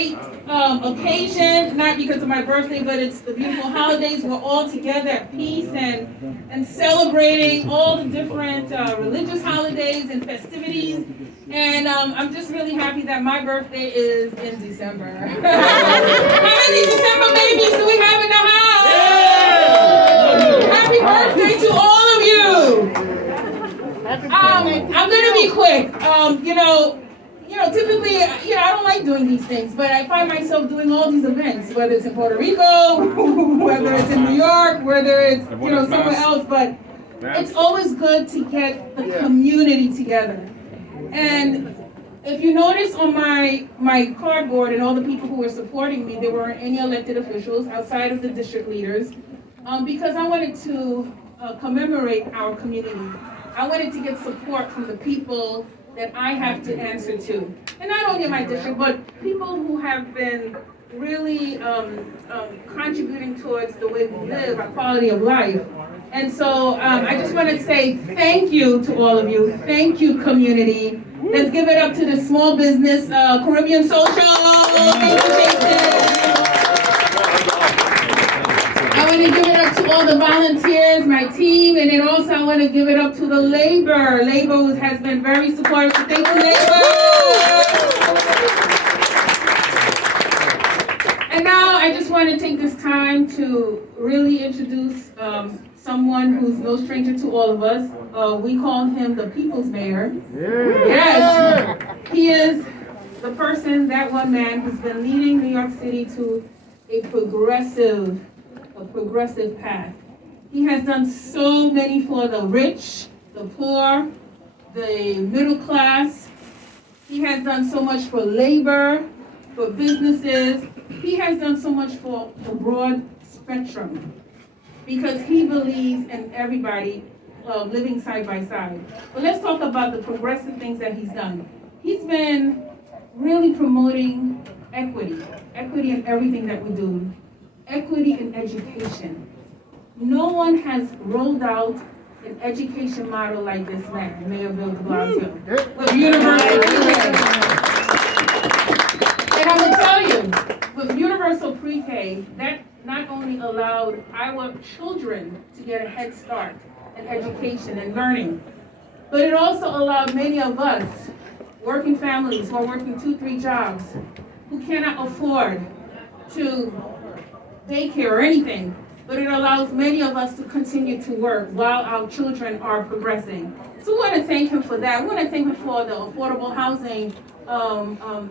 great occasion, not because of my birthday, but it's the beautiful holidays. We're all together at peace and celebrating all the different religious holidays and festivities. And I'm just really happy that my birthday is in December. How many December babies do we have in the house? Happy birthday to all of you. I'm gonna be quick. Typically, I don't like doing these things, but I find myself doing all these events, whether it's in Puerto Rico, whether it's in New York, whether it's, somewhere else, but it's always good to get the community together. And if you notice on my cardboard and all the people who were supporting me, there weren't any elected officials outside of the district leaders, because I wanted to commemorate our community. I wanted to get support from the people that I have to answer to. And not only in my district, but people who have been really contributing towards the way we live, our quality of life. And so I just want to say thank you to all of you. Thank you, community. Let's give it up to the small business, Caribbean Social. Thank you, Jason. I want to give it up to all the volunteers, my team, and then also I want to give it up to the labor. Labor has been very supportive, so thank you, labor. And now I just want to take this time to really introduce someone who's no stranger to all of us. We call him the People's Mayor. Yeah. Yes, he is the person, that one man, who's been leading New York City to a progressive path. He has done so many for the rich, the poor, the middle class. He has done so much for labor, for businesses. He has done so much for the broad spectrum because he believes in everybody living side by side. But let's talk about the progressive things that he's done. He's been really promoting equity in everything that we do. Equity in education. No one has rolled out an education model like this man, Mayor Bill de Blasio, with universal pre-K. And I'm going to tell you, with universal pre-K, that not only allowed our children to get a head start in education and learning, but it also allowed many of us, working families who are working 2-3 jobs, who cannot afford to daycare or anything, but it allows many of us to continue to work while our children are progressing. So we want to thank him for that. We want to thank him for the affordable housing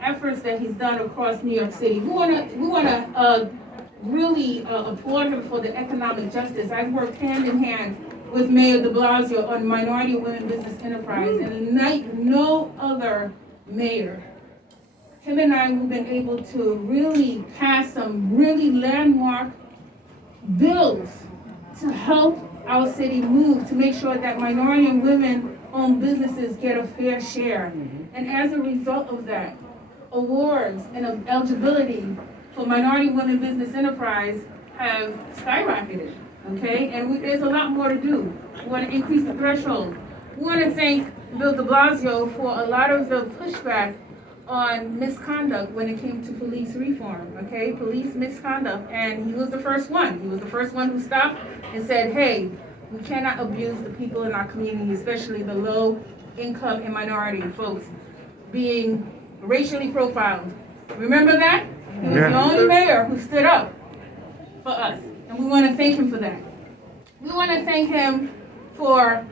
efforts that he's done across New York City. We want to really applaud him for the economic justice. I've worked hand in hand with Mayor de Blasio on Minority Women Business Enterprise, and no other mayor. Him and I have been able to really pass some really landmark bills to help our city move, to make sure that minority and women-owned businesses get a fair share. And as a result of that, awards and eligibility for Minority Women Business Enterprise have skyrocketed, okay? And there's a lot more to do. We want to increase the threshold. We want to thank Bill de Blasio for a lot of the pushback on misconduct when it came to police reform, okay? Police misconduct, and he was the first one. He was the first one who stopped and said, hey, we cannot abuse the people in our community, especially the low income and minority folks, being racially profiled. Remember that? He was the only mayor who stood up for us, and we want to thank him for that. We want to thank him for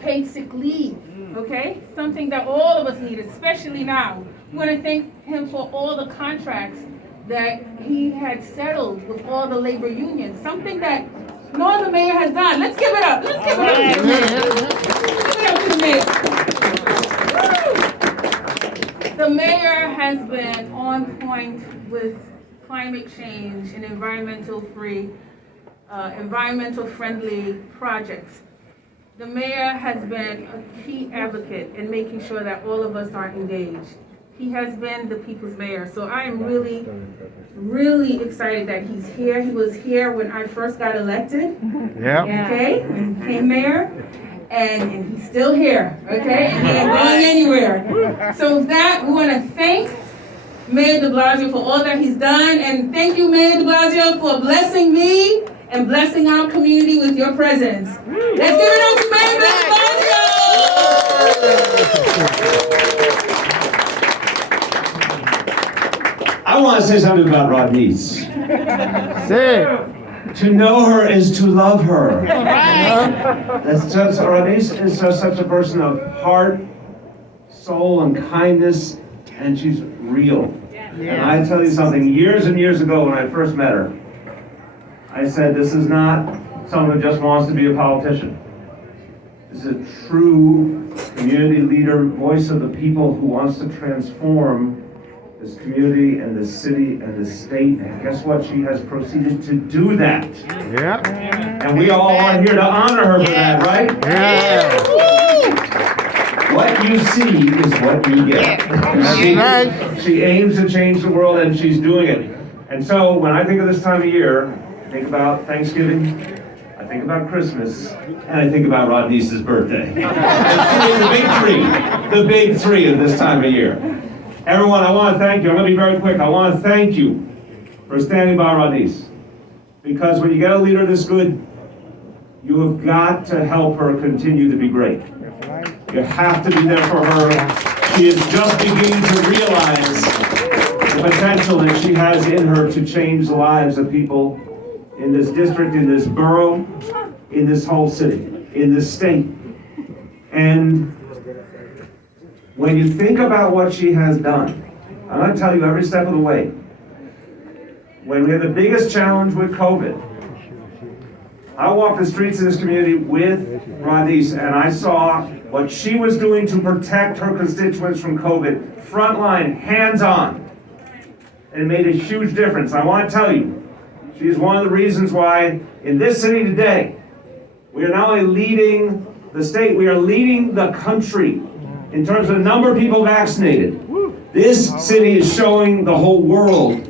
paid sick leave, okay? Something that all of us need, especially now. We want to thank him for all the contracts that he had settled with all the labor unions, something that no other mayor has done. Let's give it up. Let's give it up to the mayor. Give it up to the mayor. The mayor has been on point with climate change and environmental friendly projects. The mayor has been a key advocate in making sure that all of us are engaged. He has been the people's mayor. So I am really, really excited that he's here. He was here when I first got elected. Yeah. Okay, and became mayor. And he's still here, okay? And he ain't going anywhere. So with that, we want to thank Mayor de Blasio for all that he's done. And thank you, Mayor de Blasio, for blessing me and blessing our community with your presence. Let's give it up to Mayor de Blasio! I want to say something about Rodney's. To know her is to love her. Rodney's is such a person of heart, soul, and kindness, and she's real. And I tell you something, years and years ago when I first met her, I said, this is not someone who just wants to be a politician. This is a true community leader, voice of the people who wants to transform this community and this city and this state. And guess what? She has proceeded to do that. Yeah. And we all are here to honor her for that, right? Yeah. What you see is what you get. She aims to change the world, and she's doing it. And so when I think of this time of year, I think about Thanksgiving, I think about Christmas, and I think about Rodney's birthday. The big three of this time of year. Everyone, I want to thank you. I'm going to be very quick. I want to thank you for standing by Rodney's. Because when you get a leader this good, you have got to help her continue to be great. You have to be there for her. She is just beginning to realize the potential that she has in her to change the lives of people in this district, in this borough, in this whole city, in this state. And when you think about what she has done, I'm going to tell you every step of the way. When we had the biggest challenge with COVID, I walked the streets of this community with Rodney's, and I saw what she was doing to protect her constituents from COVID. Frontline, hands-on. And it made a huge difference. I want to tell you, she is one of the reasons why in this city today, we are not only leading the state, we are leading the country in terms of the number of people vaccinated. This city is showing the whole world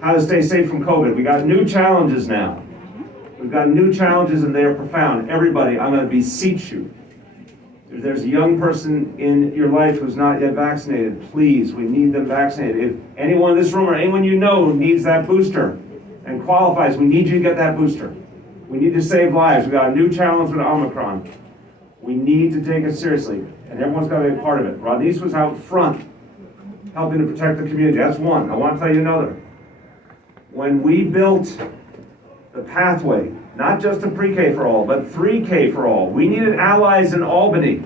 how to stay safe from COVID. We got new challenges now. We've got new challenges, and they are profound. Everybody, I'm going to beseech you. If there's a young person in your life who's not yet vaccinated, please, we need them vaccinated. If anyone in this room or anyone you know needs that booster and qualifies, we need you to get that booster. We need to save lives. We've got a new challenge with Omicron. We need to take it seriously, and everyone's got to be a part of it. Rodney's was out front, helping to protect the community. That's one. I want to tell you another. When we built the pathway, not just to pre-K for all, but 3K for all, we needed allies in Albany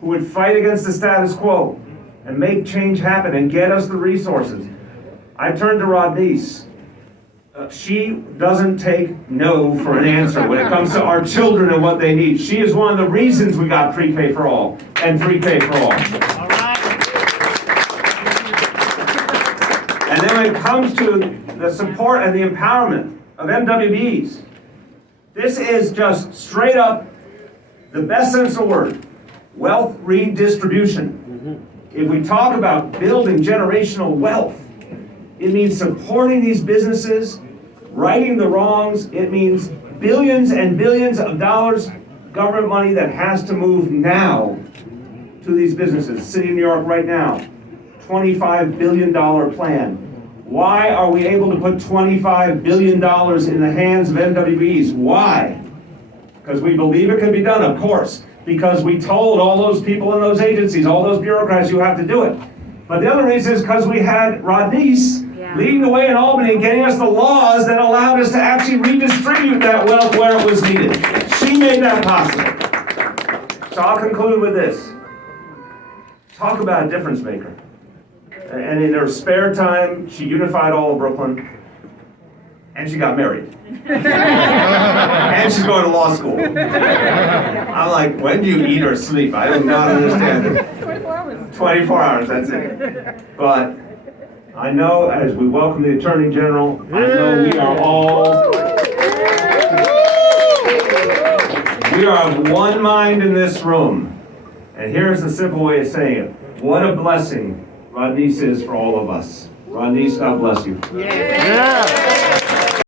who would fight against the status quo and make change happen and get us the resources. I turned to Rodney's. She doesn't take no for an answer when it comes to our children and what they need. She is one of the reasons we got pre-K for all and 3K for all. All right. And then when it comes to the support and the empowerment of MWBs, this is just straight up the best sense of the word, wealth redistribution. If we talk about building generational wealth, it means supporting these businesses, righting the wrongs. It means billions and billions of dollars, government money that has to move now to these businesses. City of New York right now, $25 billion plan. Why are we able to put $25 billion in the hands of MWBs? Why? Because we believe it can be done, of course. Because we told all those people in those agencies, all those bureaucrats, you have to do it. But the other reason is because we had Rodney's leading the way in Albany and getting us the laws that allowed us to actually redistribute that wealth where it was needed. She made that possible. So I'll conclude with this. Talk about a difference maker. And in her spare time, she unified all of Brooklyn, and she got married. And she's going to law school. I'm like, when do you eat or sleep? I do not understand it. 24 hours. 24 hours, that's it. But I know as we welcome the Attorney General, I know we are of one mind in this room. And here's the simple way of saying it. What a blessing Rodney's is for all of us. Rodney's, God bless you. Yeah.